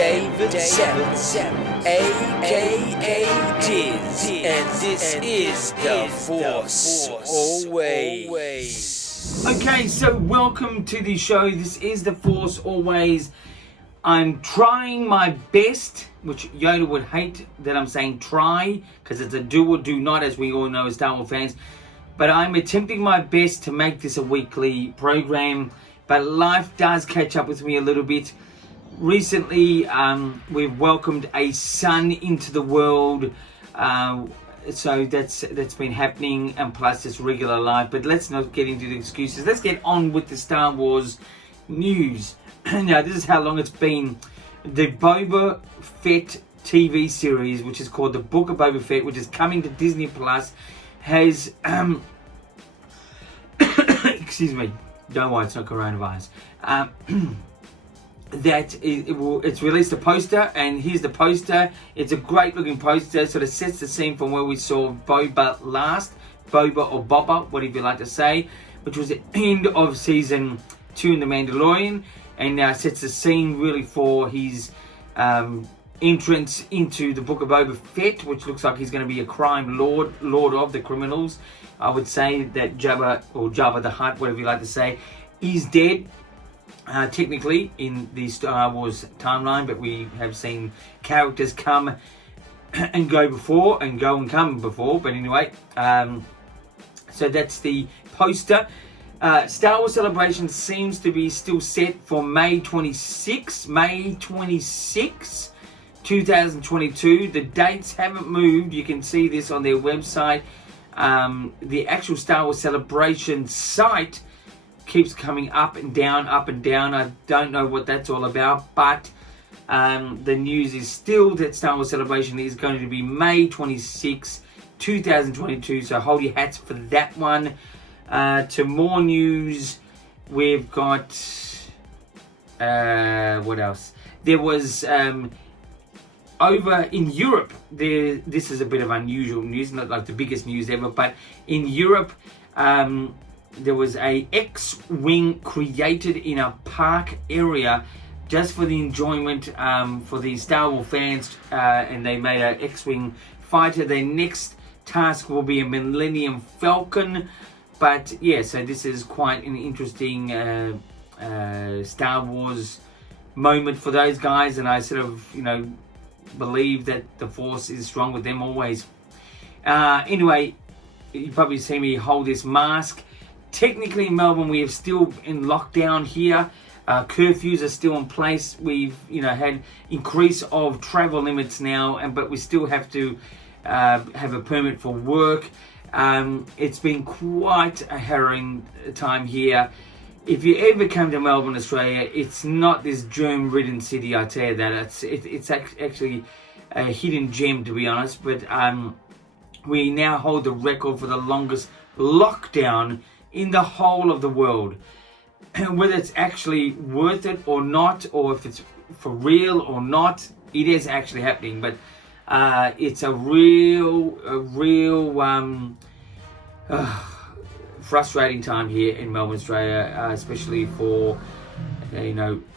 David Seven, aka Diz, and this is The Force Always. Okay, so welcome to the show. This is The Force Always. I'm trying my best, which Yoda would hate that I'm saying try, because it's a do or do not, as we all know as Star Wars fans. But I'm attempting my best to make this a weekly program. But life does catch up with me a little bit. Recently, we've welcomed a son into the world. So that's been happening, and plus just regular life. But let's not get into the excuses. Let's get on with the Star Wars news. Now, this is how long it's been. The Boba Fett TV series, which is called The Book of Boba Fett, which is coming to Disney Plus, has excuse me, don't worry, it's not coronavirus. It's released a poster, and here's the poster. It's a great looking poster, sort of sets the scene from where we saw Boba last, Boba or Boba, whatever you like to say, which was the end of season 2 in The Mandalorian, and now sets the scene really for his entrance into the Book of Boba Fett, which looks like he's going to be a crime lord of the criminals. I would say that Jabba, or Jabba the Hutt, whatever you like to say, is dead. Technically in the Star Wars timeline, but we have seen characters come and go before, and go and come before. But anyway, so that's the poster. Star Wars Celebration seems to be still set for May 26, 2022. The dates haven't moved. You can see this on their website. The actual Star Wars Celebration site keeps coming up and down. I don't know what that's all about, but the news is still that Star Wars Celebration is going to be May 26, 2022, so hold your hats for that one. To more news, we've got what else? There was over in Europe, this is a bit of unusual news, not like the biggest news ever, but in Europe, there was a X-Wing created in a park area just for the enjoyment for the Star Wars fans, and they made an X-Wing fighter. Their next task will be a Millennium Falcon, but yeah, so this is quite an interesting Star Wars moment for those guys, and I sort of, believe that the Force is strong with them always. Anyway, you probably see me hold this mask. Technically in Melbourne, we are still in lockdown here. Curfews are still in place. We've had increase of travel limits now, but we still have to have a permit for work. It's been quite a harrowing time here. If you ever come to Melbourne, Australia, it's not this germ-ridden city, I tell you that. It's actually a hidden gem, to be honest. But we now hold the record for the longest lockdown in the whole of the world. Whether it's actually worth it or not, or if it's for real or not, it is actually happening. But it's a real frustrating time here in Melbourne, Australia, especially for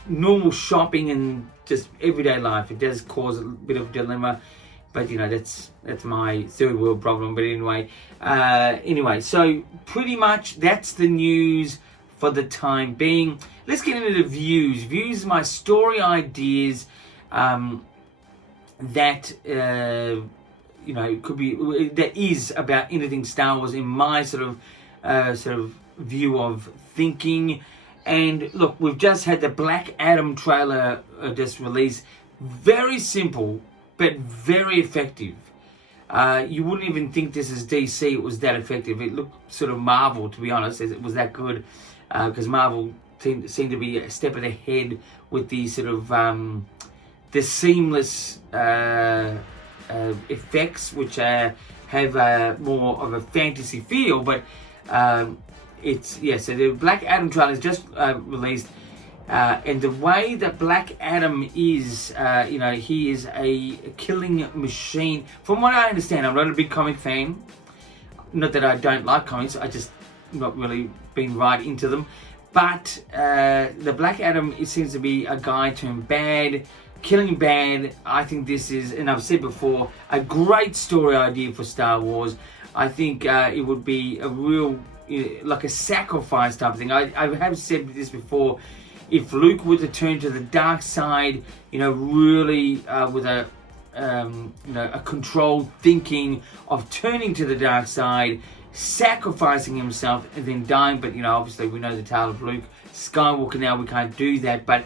normal shopping and just everyday life. It does cause a bit of dilemma, but that's my third world problem. But anyway, so pretty much that's the news for the time being. Let's get into the views. Views, my story ideas that could be, that is about anything Star Wars in my sort of view of thinking. And look, we've just had the Black Adam trailer just released. Very simple, but very effective. You wouldn't even think this is DC. It was that effective. It looked sort of Marvel, to be honest. It was that good, because Marvel seemed to be a step ahead with the sort of the seamless effects, which have more of a fantasy feel. But so the Black Adam trailer is just released. And the way that Black Adam is, he is a killing machine. From what I understand, I'm not a big comic fan. Not that I don't like comics, I just not really been right into them. But the Black Adam, it seems to be a guy turned bad, killing bad. I think this is, and I've said before, a great story idea for Star Wars. I think it would be a real, like a sacrifice type of thing. I have said this before. If Luke were to turn to the dark side, really with a controlled thinking of turning to the dark side, sacrificing himself and then dying. But obviously we know the tale of Luke Skywalker now. We can't do that. But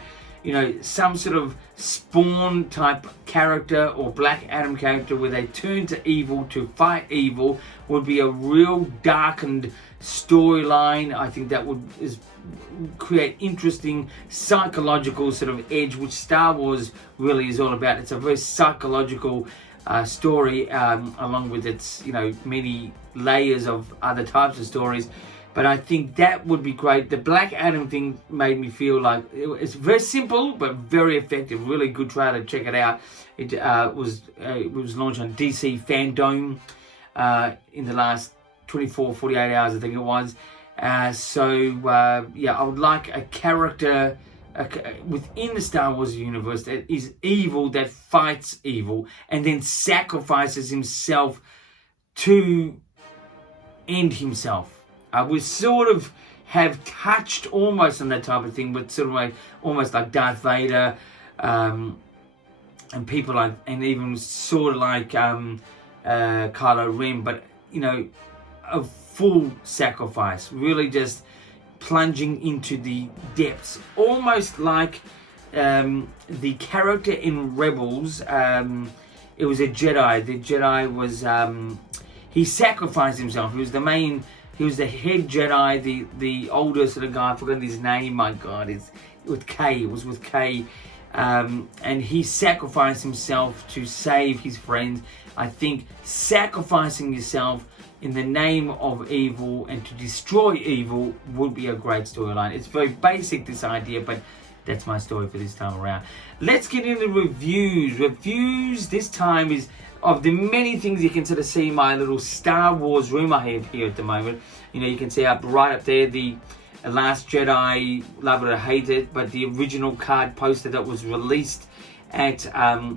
some sort of Spawn type character or Black Adam character where they turn to evil to fight evil would be a real darkened storyline. I think that would create interesting psychological sort of edge, which Star Wars really is all about. It's a very psychological story, along with its many layers of other types of stories. But I think that would be great. The Black Adam thing made me feel like it's very simple but very effective. Really good trailer. Check it out. It was launched on DC Fandom in the last 48 hours, I think it was. I would like a character within the Star Wars universe that is evil, that fights evil, and then sacrifices himself to end himself. We sort of have touched almost on that type of thing, but sort of like almost like Darth Vader, and people like, and even sort of like Kylo Ren, but a full sacrifice, really just plunging into the depths, almost like the character in Rebels. It was a Jedi. The Jedi was he sacrificed himself. He was the main. He was the head Jedi, the older sort of guy. I forgot his name. My God, it's with K. It was with K, and he sacrificed himself to save his friends. I think sacrificing yourself in the name of evil and to destroy evil would be a great storyline. It's very basic, this idea, but that's my story for this time around. Let's get into reviews. Reviews this time is of the many things you can sort of see in my little Star Wars room I have here at the moment. You can see right up there the Last Jedi, love it or hate it, but the original card poster that was released at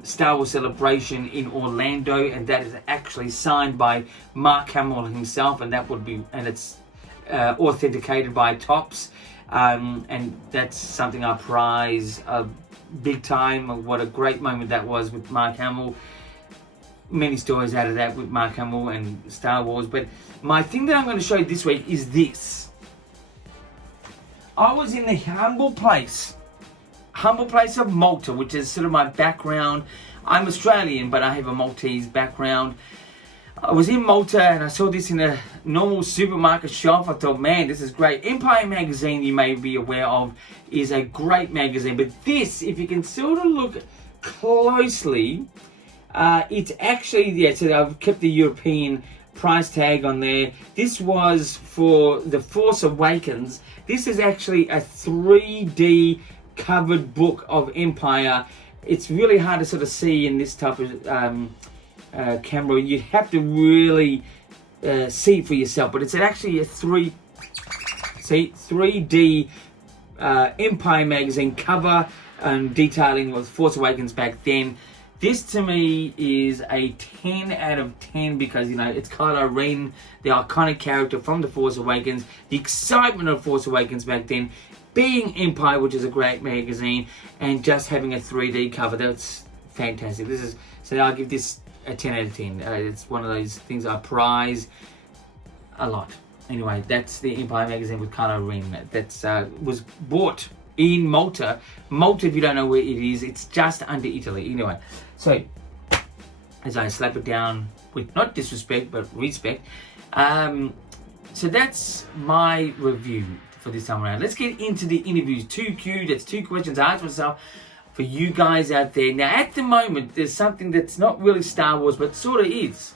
Star Wars Celebration in Orlando, and that is actually signed by Mark Hamill himself, and it's authenticated by Topps, and that's something I prize big time. What a great moment that was with Mark Hamill. Many stories out of that with Mark Hamill and Star Wars, but my thing that I'm going to show you this week is this. I was in the humble place of Malta, which is sort of my background. I'm Australian, but I have a Maltese background. I was in Malta and I saw this in a normal supermarket shop. I thought, man, this is great. Empire magazine, you may be aware of, is a great magazine. But this, if you can sort of look closely, it's actually, so I've kept the European price tag on there. This was for The Force Awakens. This is actually a 3D covered book of Empire. It's really hard to sort of see in this type of camera. You'd have to really see it for yourself, but it's actually a 3D Empire magazine cover and detailing of Force Awakens back then. This to me is a 10 out of 10 because, it's Kylo Ren, the iconic character from The Force Awakens, the excitement of Force Awakens back then, being Empire, which is a great magazine, and just having a 3D cover. That's fantastic. So I'll give this a 10 out of 10. It's one of those things I prize a lot. Anyway, that's the Empire magazine with Kylo Ren. That's was bought in Malta. Malta, if you don't know where it is, it's just under Italy. Anyway, so as I slap it down with not disrespect but respect, so that's my review for this time around. Let's get into the interviews. 2Q, that's 2 questions I asked myself for you guys out there. Now, at the moment, there's something that's not really Star Wars, but sort of is.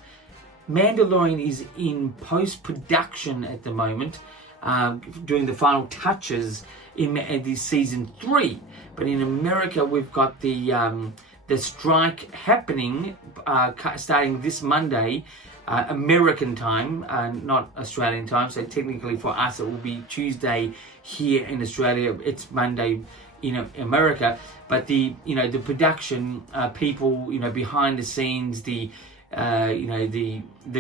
Mandalorian is in post-production at the moment, doing the final touches in this season 3. But in America, we've got the strike happening, starting this Monday, American time, not Australian time. So technically for us, it will be Tuesday here in Australia. It's Monday in America, but the production people, behind the scenes, the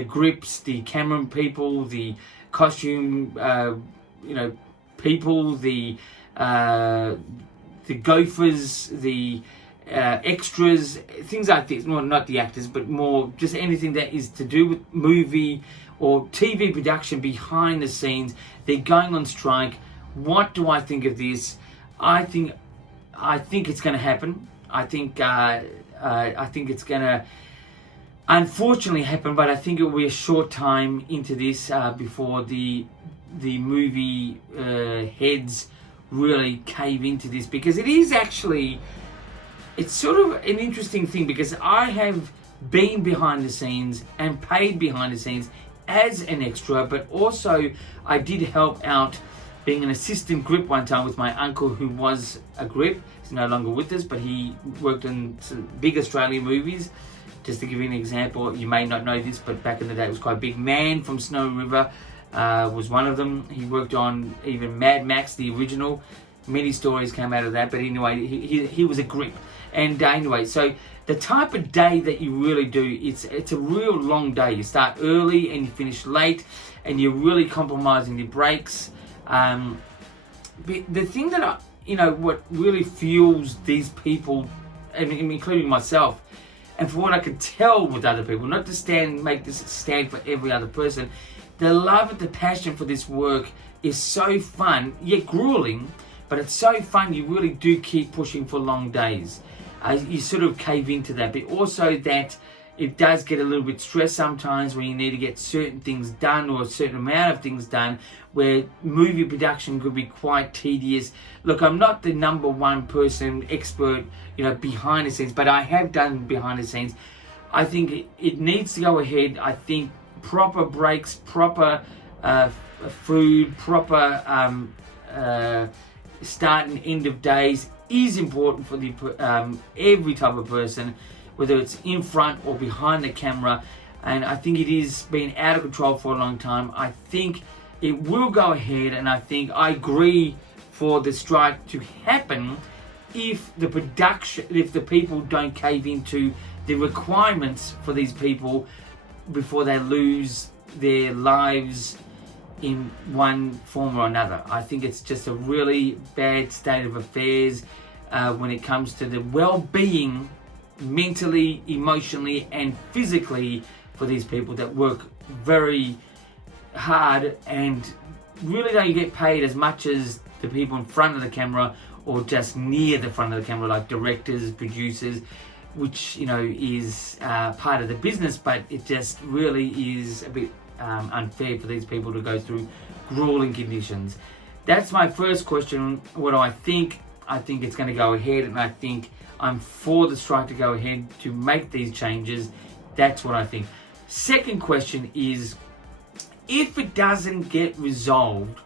grips, the camera people, the costume people, the gophers, the extras, things like this. Well, not the actors, but more just anything that is to do with movie or TV production behind the scenes. They're going on strike. What do I think of this? I think it's going to happen. I think it's going to unfortunately happen, but I think it will be a short time into this before the movie heads really cave into this, because it is actually, it's sort of an interesting thing, because I have been behind the scenes and paid behind the scenes as an extra, but also I did help out being an assistant grip one time with my uncle, who was a grip. He's no longer with us, but he worked in some big Australian movies. Just to give you an example, you may not know this, but back in the day it was quite big. Man from Snow River was one of them. He worked on even Mad Max, the original. Many stories came out of that, but anyway, he was a grip. And anyway, so the type of day that you really do, it's a real long day. You start early and you finish late, and you're really compromising your breaks. The thing that what really fuels these people, and including myself, and for what I could tell with other people, not to make this stand for every other person, the love and the passion for this work is so fun, yet grueling, but it's so fun. You really do keep pushing for long days. You sort of cave into that, but also that it does get a little bit stressed sometimes when you need to get certain things done, or a certain amount of things done, where movie production could be quite tedious. Look, I'm not the number one person expert, behind the scenes, but I have done behind the scenes. I think it needs to go ahead. I think proper breaks, proper food, proper start and end of days is important for the every type of person, whether it's in front or behind the camera. And I think it is been out of control for a long time. I think it will go ahead, and I agree for the strike to happen if the people don't cave into the requirements for these people before they lose their lives in one form or another. I think it's just a really bad state of affairs when it comes to the well-being, mentally, emotionally, and physically, for these people that work very hard and really don't get paid as much as the people in front of the camera or just near the front of the camera, like directors, producers, which is part of the business, but it just really is a bit unfair for these people to go through grueling conditions. That's my first question. What do I think? I think it's going to go ahead, and I think I'm for the strike to go ahead to make these changes. That's what I think. Second question is, if it doesn't get resolved,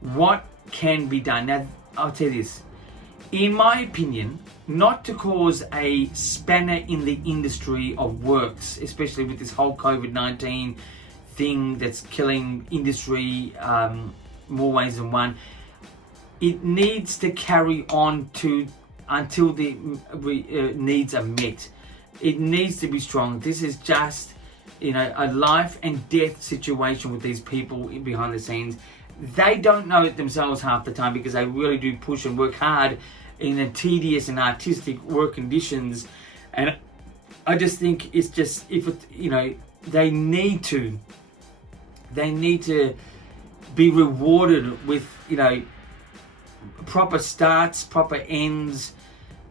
what can be done? Now, I'll tell you this. In my opinion, not to cause a spanner in the industry of works, especially with this whole COVID-19 thing that's killing industry more ways than one, it needs to carry on until the needs are met. It needs to be strong. This is just a life and death situation with these people behind the scenes. They don't know it themselves half the time, because they really do push and work hard in the tedious and artistic work conditions. And I just think it's just, they need to be rewarded with, proper starts, proper ends,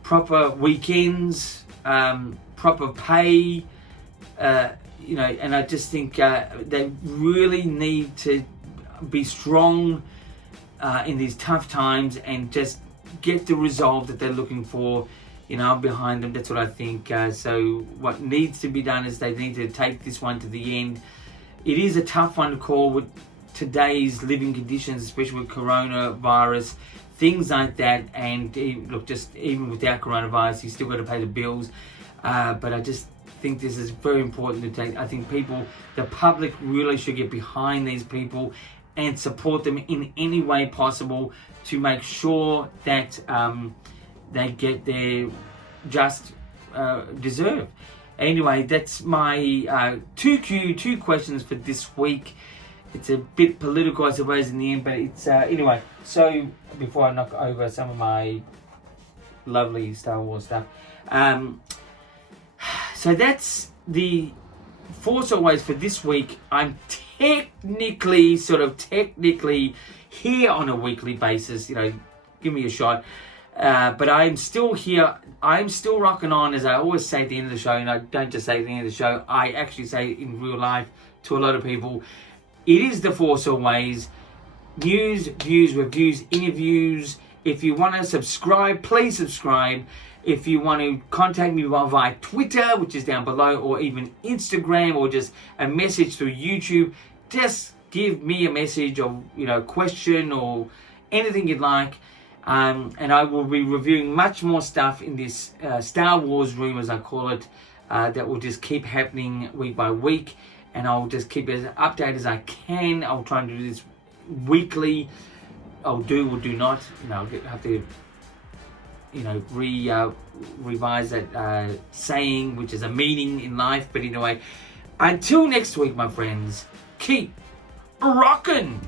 proper weekends, proper pay, and I just think they really need to be strong in these tough times and just get the resolve that they're looking for. I'm behind them. That's what I think. So what needs to be done is they need to take this one to the end. It is a tough one to call with today's living conditions, especially with coronavirus, things like that. And look, just even without coronavirus, you still got to pay the bills. But I just think this is very important to take. I think the public really should get behind these people and support them in any way possible to make sure that they get their just deserve. Anyway, that's my two questions for this week. It's a bit political, I suppose, in the end, but it's anyway. So before I knock over some of my lovely Star Wars stuff, so that's the Force Always for this week. I'm technically here on a weekly basis. You know, give me a shot. But I'm still here. I'm still rocking on, as I always say at the end of the show. And I don't just say at the end of the show. I actually say it in real life to a lot of people. It is the Force Always. News, views, reviews, interviews. If you want to subscribe, please subscribe. If you want to contact me via Twitter, which is down below, or even Instagram, or just a message through YouTube, just give me a message or, question or anything you'd like. And I will be reviewing much more stuff in this Star Wars room, as I call it, that will just keep happening week by week. And I'll just keep it as updated as I can. I'll try and do this weekly. I'll do or do not. I'll have to, revise that saying, which is a meaning in life. But anyway, until next week, my friends, keep rocking.